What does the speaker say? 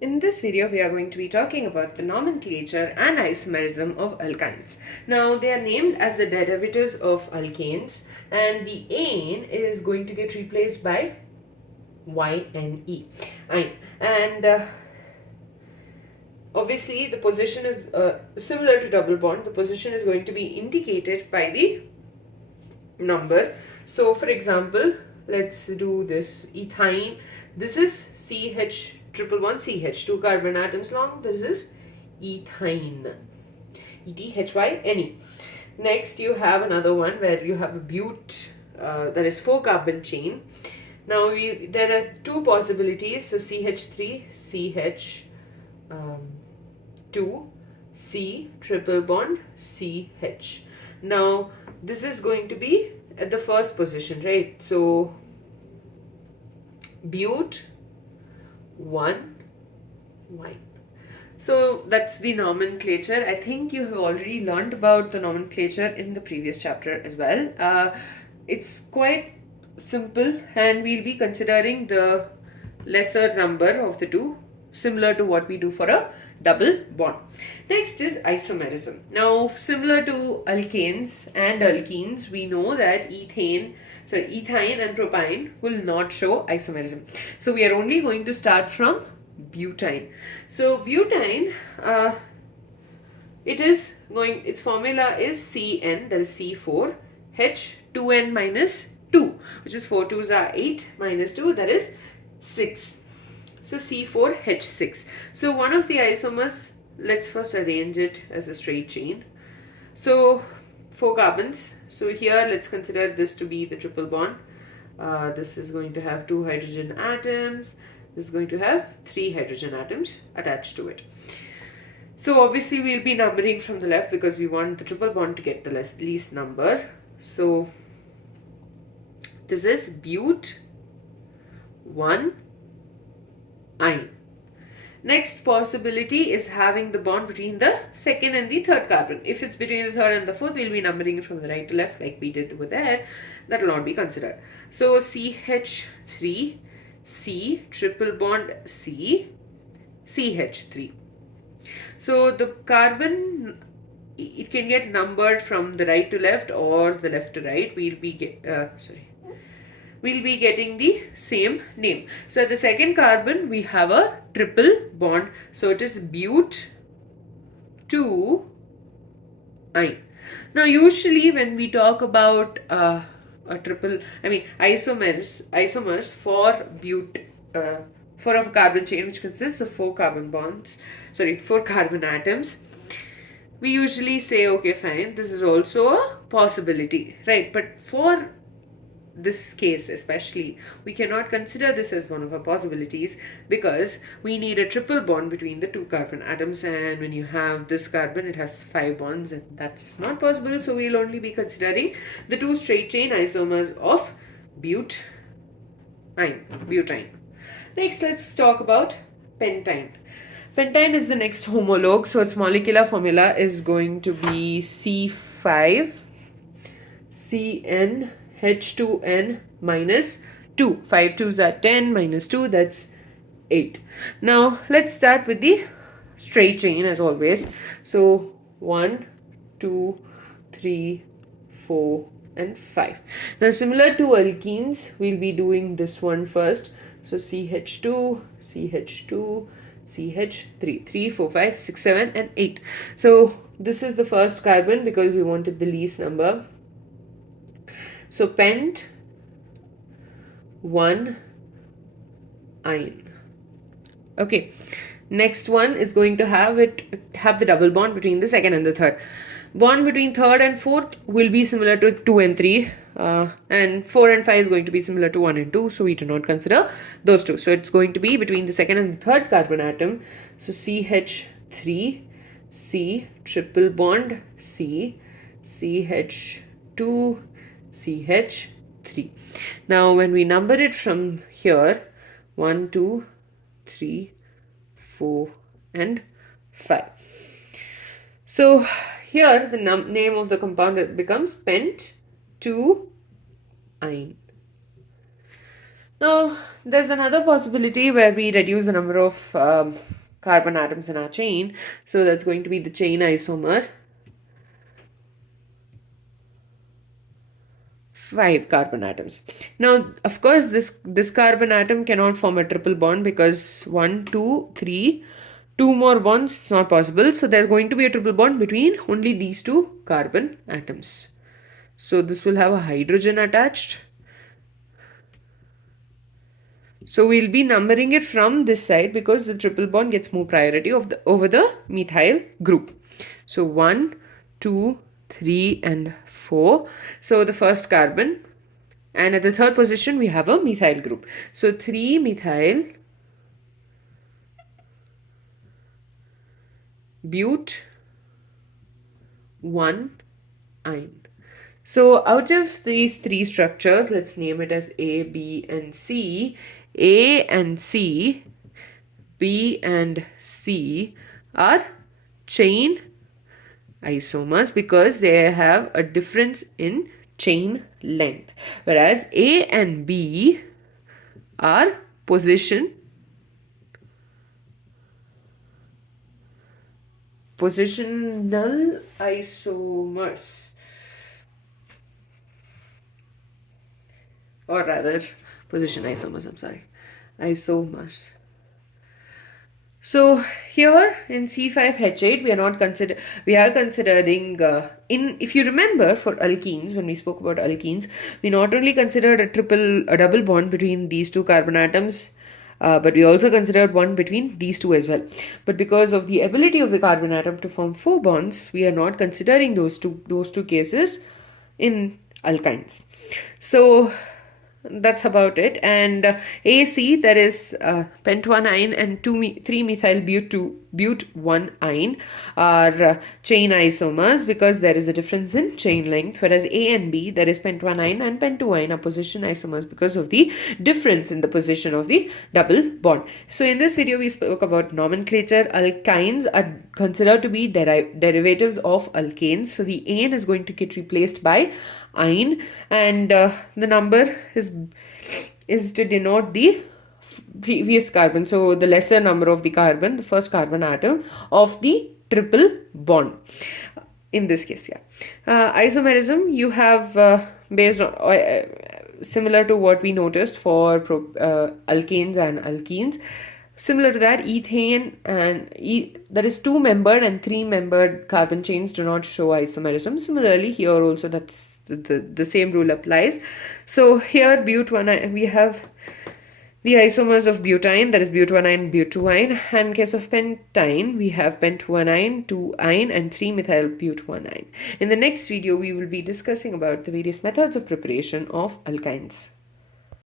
In this video, we are going to be talking about the nomenclature and isomerism of alkynes. Now, they are named as the derivatives of alkanes, and the ane is going to get replaced by YNE. And obviously, the position is similar to double bond. The position is going to be indicated by the number. So, for example, let's do this ethyne. This is CH triple bond CH, 2 carbon atoms long. This is ethyne, ETHYNE. Next, you have another one where you have a bute, that is 4 carbon chain. Now there are two possibilities. So CH3, CH 2, C triple bond CH. Now this is going to be at the first position, right? So bute 1 wine. So that's the nomenclature. I think you have already learned about the nomenclature in the previous chapter as well. It's quite simple, and we'll be considering the lesser number of the two, similar to what we do for a double bond. Next is isomerism. Now, similar to alkanes and alkenes, we know that ethyne and propyne will not show isomerism. So we are only going to start from butyne. So butyne, its formula is CN, that is C4 H2N minus 2, which is 4 2s are 8 minus 2, that is 6. So C4H6. So one of the isomers, let's first arrange it as a straight chain. So 4 carbons. So here let's consider this to be the triple bond. This is going to have 2 hydrogen atoms. This is going to have 3 hydrogen atoms attached to it. So obviously we'll be numbering from the left because we want the triple bond to get the least number. So this is bute 1 ine. Next possibility is having the bond between the second and the third carbon. If it's between the third and the fourth, we'll be numbering it from the right to left like we did over there. That will not be considered. So CH3, C triple bond C, CH3. So the carbon, it can get numbered from the right to left or the left to right. We'll be getting the same name. So at the second carbon, we have a triple bond. So it is bute 2 ine. Now usually when we talk about isomers for bute, for a carbon chain which consists of 4 carbon atoms, we usually say, okay, fine, this is also a possibility, right? But for this case especially, we cannot consider this as one of our possibilities because we need a triple bond between the 2 carbon atoms, and when you have this carbon, it has 5 bonds, and that's not possible. So we'll only be considering the 2 straight chain isomers of butyne. Next, let's talk about pentyne. Pentyne is the next homologue, so its molecular formula is going to be C5 CN H2N minus 2. 5 2s are 10 minus 2, that's 8. Now let's start with the straight chain as always. So 1, 2, 3, 4 and 5. Now similar to alkenes, we'll be doing this one first. So CH2, CH2, CH3, 3, 4, 5, 6, 7 and 8. So this is the first carbon because we wanted the least number. So pent 1 ine. Okay, next one is going to have the double bond between the second and the third. Bond between third and fourth will be similar to 2 and 3, and 4 and 5 is going to be similar to 1 and 2, so we do not consider those two. So it's going to be between the second and the third carbon atom. So CH3, C triple bond C, CH2, CH3. Now when we number it from here, 1, 2, 3, 4 and 5. So here the name of the compound becomes pent 2 ine. Now, there's another possibility where we reduce the number of carbon atoms in our chain. So that's going to be the chain isomer. 5 carbon atoms. Now, of course, this carbon atom cannot form a triple bond because 1, 2, 3, 2 more bonds, it's not possible. So there's going to be a triple bond between only these 2 carbon atoms. So this will have a hydrogen attached. So we'll be numbering it from this side because the triple bond gets more priority over the methyl group. So 1, 2, 3 and 4. So the first carbon, and at the third position we have a methyl group. So 3 methyl but 1 ine. So out of these 3 structures, let's name it as A, B and C. A and C, B and C are chain isomers because they have a difference in chain length, whereas A and B are positional isomers, or rather position isomers, I'm sorry, isomers. So here in C5H8 we are considering if you remember, for alkenes, when we spoke about alkenes, we not only considered a double bond between these 2 carbon atoms, but we also considered one between these 2 as well. But because of the ability of the carbon atom to form 4 bonds, we are not considering those two cases in alkynes. So that's about it. And AC, there is pent-1-ine and 3-methyl but-1-ine are chain isomers because there is a difference in chain length, whereas A and B, there is pent-1-ine and pent-2-ine are position isomers because of the difference in the position of the double bond. So in this video we spoke about nomenclature. Alkynes are considered to be derivatives of alkanes, so the ane is going to get replaced by ine, and the number is to denote the previous carbon, so the lesser number of the carbon, the first carbon atom of the triple bond in this case. Isomerism, you have based on similar to what we noticed for alkanes and alkenes. Similar to that, ethane and that is 2-membered and 3-membered carbon chains do not show isomerism. Similarly, here also that's the same rule applies. So here but-1, we have the isomers of butyne, that is but-1-ine, but-2-ine, and in case of pentyne, we have pent-1-ine, 2-ine, and 3-methyl but-1-ine. In the next video, we will be discussing about the various methods of preparation of alkynes.